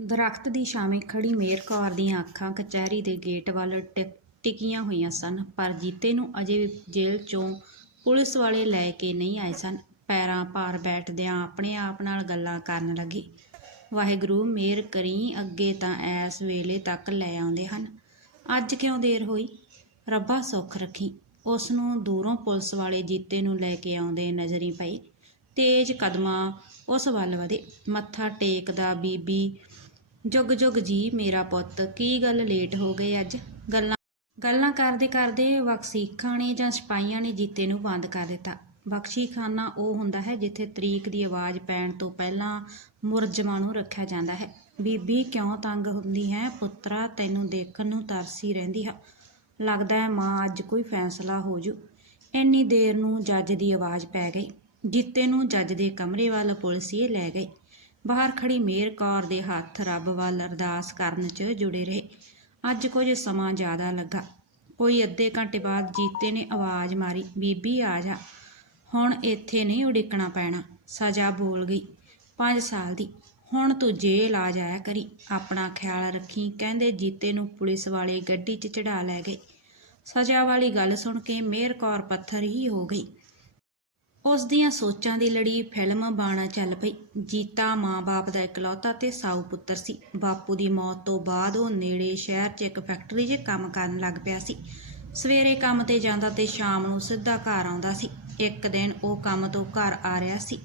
ਦਰੱਖਤ ਦੀ ਛਾਵੇਂ ਖੜੀ ਮੇਰ ਕੌਰ ਦੀਆਂ ਅੱਖਾਂ ਕਚਹਿਰੀ ਦੇ ਗੇਟ ਵੱਲ ਟਿਕ- ਟਿਕੀਆਂ ਹੋਈਆਂ ਸਨ, ਪਰ ਜੀਤੇ ਨੂੰ ਅਜੇ ਵੀ ਜੇਲ੍ਹ 'ਚੋਂ ਪੁਲਿਸ ਵਾਲੇ ਲੈ ਕੇ ਨਹੀਂ ਆਏ ਸਨ। ਪੈਰਾਂ ਭਾਰ ਬੈਠਦਿਆਂ ਆਪਣੇ ਆਪ ਨਾਲ ਗੱਲਾਂ ਕਰਨ ਲੱਗੀ। ਵਾਹਿਗੁਰੂ ਮਿਹਰ ਕਰੀ ਅੱਗੇ ਤਾਂ ਐਸ ਵੇਲੇ ਤੱਕ ਲੈ ਆਉਂਦੇ ਹਨ। ਅੱਜ ਕਿਉਂ ਦੇਰ ਹੋਈ? ਰੱਬਾ ਸੁੱਖ ਰੱਖੀ। ਉਸ ਨੂੰ ਦੂਰੋਂ ਪੁਲਿਸ ਵਾਲੇ ਜੀਤੇ ਨੂੰ ਲੈ ਕੇ ਆਉਂਦੇ ਨਜ਼ਰੀ ਪਈ ਤੇਜ਼ ਕਦਮਾਂ ਉਸ ਵੱਲ ਵਧੇ। ਮੱਥਾ ਟੇਕਦਾ ਬੀਬੀ ਜੁਗ ਜੁਗ ਜੀ ਮੇਰਾ ਪੁੱਤ, ਕੀ ਗੱਲ ਲੇਟ ਹੋ ਗਏ ਅੱਜ? ਗੱਲਾਂ ਗੱਲਾਂ ਕਰਦੇ ਕਰਦੇ ਬਖਸ਼ੀਖਾਂ ਨੇ ਜਾਂ ਸਿਪਾਹੀਆਂ ਨੇ ਜੀਤੇ ਨੂੰ ਬੰਦ ਕਰ ਦਿੱਤਾ। ਬਖਸ਼ੀਖਾਨਾ ਉਹ ਹੁੰਦਾ ਹੈ ਜਿੱਥੇ ਤਰੀਕ ਦੀ ਆਵਾਜ਼ ਪੈਣ ਤੋਂ ਪਹਿਲਾਂ ਮੁਰਜਮਾਂ ਨੂੰ ਰੱਖਿਆ ਜਾਂਦਾ ਹੈ। ਬੀਬੀ ਕਿਉਂ ਤੰਗ ਹੁੰਦੀ ਹੈ? ਪੁੱਤਰਾ, ਤੈਨੂੰ ਦੇਖਣ ਨੂੰ ਤਰਸੀ ਰਹਿੰਦੀ ਹੈ ਲੱਗਦਾ ਹੈ ਮਾਂ ਅੱਜ ਕੋਈ ਫੈਸਲਾ ਹੋ ਜੂ। ਇੰਨੀ ਦੇਰ ਨੂੰ ਜੱਜ ਦੀ ਆਵਾਜ਼ ਪੈ ਗਈ। ਜੀਤੇ ਨੂੰ ਜੱਜ ਦੇ ਕਮਰੇ ਵੱਲ ਪੁਲਿਸੀਏ ਲੈ ਗਏ ਬਾਹਰ ਖੜੀ ਮੇਰ ਕੌਰ ਦੇ ਹੱਥ ਰੱਬ ਵੱਲ ਅਰਦਾਸ ਕਰਨ 'ਚ ਜੁੜੇ ਰਹੇ। ਅੱਜ ਕੁਝ ਸਮਾਂ ਜ਼ਿਆਦਾ ਲੱਗਾ। ਕੋਈ ਅੱਧੇ ਘੰਟੇ ਬਾਅਦ ਜੀਤੇ ਨੇ ਆਵਾਜ਼ ਮਾਰੀ, ਬੀਬੀ, ਆ ਜਾ। ਹੁਣ ਇੱਥੇ ਨਹੀਂ ਉਡੀਕਣਾ ਪੈਣਾ। ਸਜ਼ਾ ਬੋਲ ਗਈ 5 ਸਾਲ ਦੀ। ਹੁਣ ਤੂੰ ਜੇਲ੍ਹ ਆ ਜਾਇਆ ਕਰੀ। ਆਪਣਾ ਖਿਆਲ ਰੱਖੀ ਕਹਿੰਦੇ ਜੀਤੇ ਨੂੰ ਪੁਲਿਸ ਵਾਲੇ ਗੱਡੀ 'ਚ ਚੜਾ ਲੈ ਗਏ। ਸਜ਼ਾ ਵਾਲੀ ਗੱਲ ਸੁਣ ਕੇ ਮੇਰ ਕੌਰ ਪੱਥਰ ਹੀ ਹੋ ਗਈ। ਉਸ ਦੀਆਂ ਸੋਚਾਂ ਦੀ ਲੜੀ ਫਿਲਮ ਬਾਣਾ ਚੱਲ ਪਈ। ਜੀਤਾ ਮਾਂ-ਬਾਪ ਦਾ ਇਕਲੌਤਾ ਤੇ ਸਾਊ ਪੁੱਤਰ ਸੀ। ਬਾਪੂ ਦੀ ਮੌਤ ਤੋਂ ਬਾਅਦ ਉਹ ਨੇੜੇ ਸ਼ਹਿਰ 'ਚ ਇੱਕ ਫੈਕਟਰੀ 'ਚ ਕੰਮ ਕਰਨ ਲੱਗ ਪਿਆ ਸੀ। ਸਵੇਰੇ ਕੰਮ ਤੇ ਜਾਂਦਾ ਤੇ ਸ਼ਾਮ ਨੂੰ ਸਿੱਧਾ ਘਰ ਆਉਂਦਾ ਸੀ। ਇੱਕ ਦਿਨ ਉਹ ਕੰਮ ਤੋਂ ਘਰ ਆ ਰਿਹਾ ਸੀ।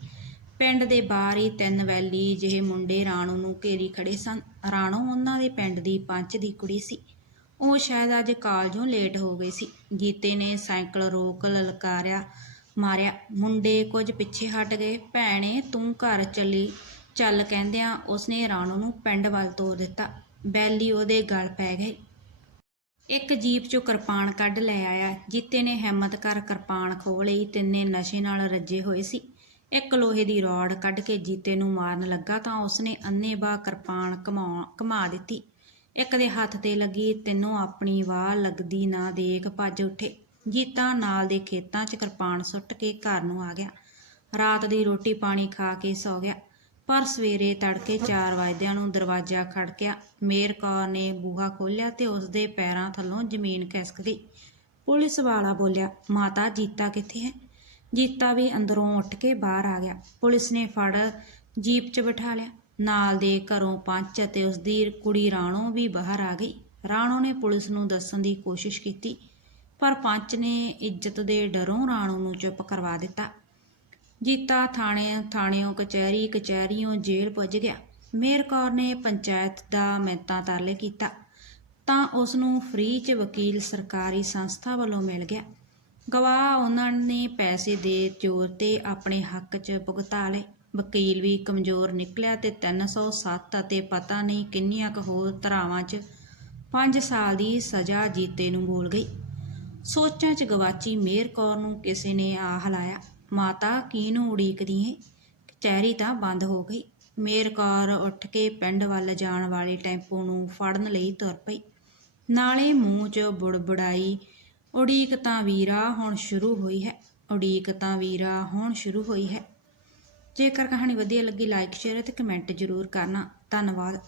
ਪਿੰਡ ਦੇ ਬਾਹਰ ਹੀ ਤਿੰਨ ਵੈਲੀ ਜਿਹੇ ਮੁੰਡੇ ਰਾਣੋ ਨੂੰ ਘੇਰੀ ਖੜੇ ਸਨ। ਰਾਣੋ ਉਹਨਾਂ ਦੇ ਪਿੰਡ ਦੀ ਪੰਚ ਦੀ ਕੁੜੀ ਸੀ। ਉਹ ਸ਼ਾਇਦ ਅੱਜ ਕਾਲਜੋਂ ਲੇਟ ਹੋ ਗਈ ਸੀ। ਜੀਤੇ ਨੇ ਸਾਈਕਲ ਰੋਕ ਲਲਕਾਰਿਆ ਮਾਰਿਆ। ਮੁੰਡੇ ਕੁਝ ਪਿੱਛੇ ਹਟ ਗਏ। ਭੈਣੇ, ਤੂੰ ਘਰ ਚੱਲੀ। ਚੱਲ ਕਹਿੰਦਿਆਂ ਉਸਨੇ ਰਾਣੋ ਨੂੰ ਪਿੰਡ ਵੱਲ ਤੋਰ ਦਿੱਤਾ। ਬੈਲੀ ਉਹਦੇ ਗਲ ਪੈ ਗਈ। ਇੱਕ ਜੀਪ ਚੋਂ ਕਿਰਪਾਨ ਕੱਢ ਲੈ ਆਇਆ। ਜੀਤੇ ਨੇ ਹਿੰਮਤ ਕਰ ਕਿਰਪਾਨ ਖੋਹ ਲਈ। ਤਿੰਨੇ ਨਸ਼ੇ ਨਾਲ ਰੱਜੇ ਹੋਏ ਸੀ। ਇੱਕ ਲੋਹੇ ਦੀ ਰੋਡ ਕੱਢ ਕੇ ਜੀਤੇ ਨੂੰ ਮਾਰਨ ਲੱਗਾ ਤਾਂ ਉਸਨੇ ਅੰਨੇਬਾਹ ਕਿਰਪਾਨ ਘਮਾ ਘਮਾ ਦਿੱਤੀ। ਇੱਕ ਦੇ ਹੱਥ ਤੇ ਲੱਗੀ। ਤੈਨੂੰ ਆਪਣੀ ਵਾਹ ਲੱਗਦੀ ਨਾ ਦੇਖ ਭੱਜ ਉੱਠੇ। ਜੀਤਾ ਨਾਲ ਦੇ ਖੇਤਾਂ 'ਚ ਕਿਰਪਾਨ ਸੁੱਟ ਕੇ ਘਰ ਨੂੰ ਆ ਗਿਆ। ਰਾਤ ਦੀ ਰੋਟੀ ਪਾਣੀ ਖਾ ਕੇ ਸੌ ਗਿਆ। ਪਰ ਸਵੇਰੇ ਤੜਕੇ 4 ਵਜਦਿਆਂ ਨੂੰ ਦਰਵਾਜ਼ਾ ਖੜਕਿਆ ਮੇਰ ਕੌਰ ਨੇ ਬੂਹਾ ਖੋਲ੍ਹਿਆ ਤੇ ਉਸ ਦੇ ਪੈਰਾਂ ਥੱਲੋਂ ਜ਼ਮੀਨ ਖਿਸਕ ਗਈ। ਪੁਲਿਸ ਵਾਲਾ ਬੋਲਿਆ, ਮਾਤਾ, ਜੀਤਾ ਕਿੱਥੇ ਹੈ? ਜੀਤਾ ਵੀ ਅੰਦਰੋਂ ਉੱਠ ਕੇ ਬਾਹਰ ਆ ਗਿਆ। ਪੁਲਿਸ ਨੇ ਫੜ ਜੀਪ 'ਚ ਬਿਠਾ ਲਿਆ। ਨਾਲ ਦੇ ਘਰੋਂ ਪੰਚ ਅਤੇ ਉਸ ਦੀ ਕੁੜੀ ਰਾਣੋ ਵੀ ਬਾਹਰ ਆ ਗਈ। ਰਾਣੋ ਨੇ ਪੁਲਿਸ ਨੂੰ ਦੱਸਣ ਦੀ ਕੋਸ਼ਿਸ਼ ਕੀਤੀ। ਪਰ ਪੰਚ ਨੇ ਇੱਜ਼ਤ ਦੇ ਡਰੋਂ ਰਾਣੂ ਨੂੰ ਚੁੱਪ ਕਰਵਾ ਦਿੱਤਾ। ਜੀਤਾ ਥਾਣੇ, ਥਾਣਿਓਂ ਕਚਹਿਰੀ, ਕਚਹਿਰੀਓਂ ਜੇਲ੍ਹ ਪੁੱਜ ਗਿਆ। ਮੇਰ ਕੌਰ ਨੇ ਪੰਚਾਇਤ ਦਾ ਮਿਹਨਤਾਂ ਤਰਲੇ ਕੀਤਾ। ਤਾਂ ਉਸ ਨੂੰ ਫ੍ਰੀ 'ਚ ਵਕੀਲ ਸਰਕਾਰੀ ਸੰਸਥਾ ਵੱਲੋਂ ਮਿਲ ਗਿਆ। ਗਵਾਹ ਉਹਨਾਂ ਨੇ ਪੈਸੇ ਦੇ ਚੋਰ ਤੇ ਆਪਣੇ ਹੱਕ 'ਚ ਭੁਗਤਾ ਲਏ। ਵਕੀਲ ਵੀ ਕਮਜ਼ੋਰ ਨਿਕਲਿਆ ਤੇ 307 ਅਤੇ ਪਤਾ ਨਹੀਂ ਕਿੰਨੀਆਂ ਕੁ ਹੋਰ ਧਰਾਵਾਂ 'ਚ 5 ਸਾਲ ਦੀ ਸਜ਼ਾ ਜੀਤੇ ਨੂੰ ਬੋਲ ਗਈ। ਸੋਚਾਂ 'ਚ ਗਵਾਚੀ ਮੇਰ ਕੌਰ ਨੂੰ ਕਿਸੇ ਨੇ ਆ ਹਲਾਇਆ। ਮਾਤਾ ਕਿਹਨੂੰ ਉਡੀਕਦੀ ਏ। ਕਚਹਿਰੀ ਤਾਂ ਬੰਦ ਹੋ ਗਈ। ਮੇਰ ਕੌਰ ਉੱਠ ਕੇ ਪਿੰਡ ਵੱਲ ਜਾਣ ਵਾਲੇ ਟੈਂਪੂ ਨੂੰ ਫੜਨ ਲਈ ਤੁਰ ਪਈ। ਨਾਲੇ ਮੂੰਹ 'ਚ ਬੁੜਬੁੜਾਈ, ਉਡੀਕ ਤਾਂ ਵੀਰਾ ਹੁਣ ਸ਼ੁਰੂ ਹੋਈ ਹੈ। ਉਡੀਕ ਤਾਂ ਵੀਰਾ ਹੁਣ ਸ਼ੁਰੂ ਹੋਈ ਹੈ। ਜੇਕਰ ਕਹਾਣੀ ਵਧੀਆ ਲੱਗੀ ਲਾਈਕ ਸ਼ੇਅਰ ਅਤੇ ਕਮੈਂਟ ਜ਼ਰੂਰ ਕਰਨਾ। ਧੰਨਵਾਦ।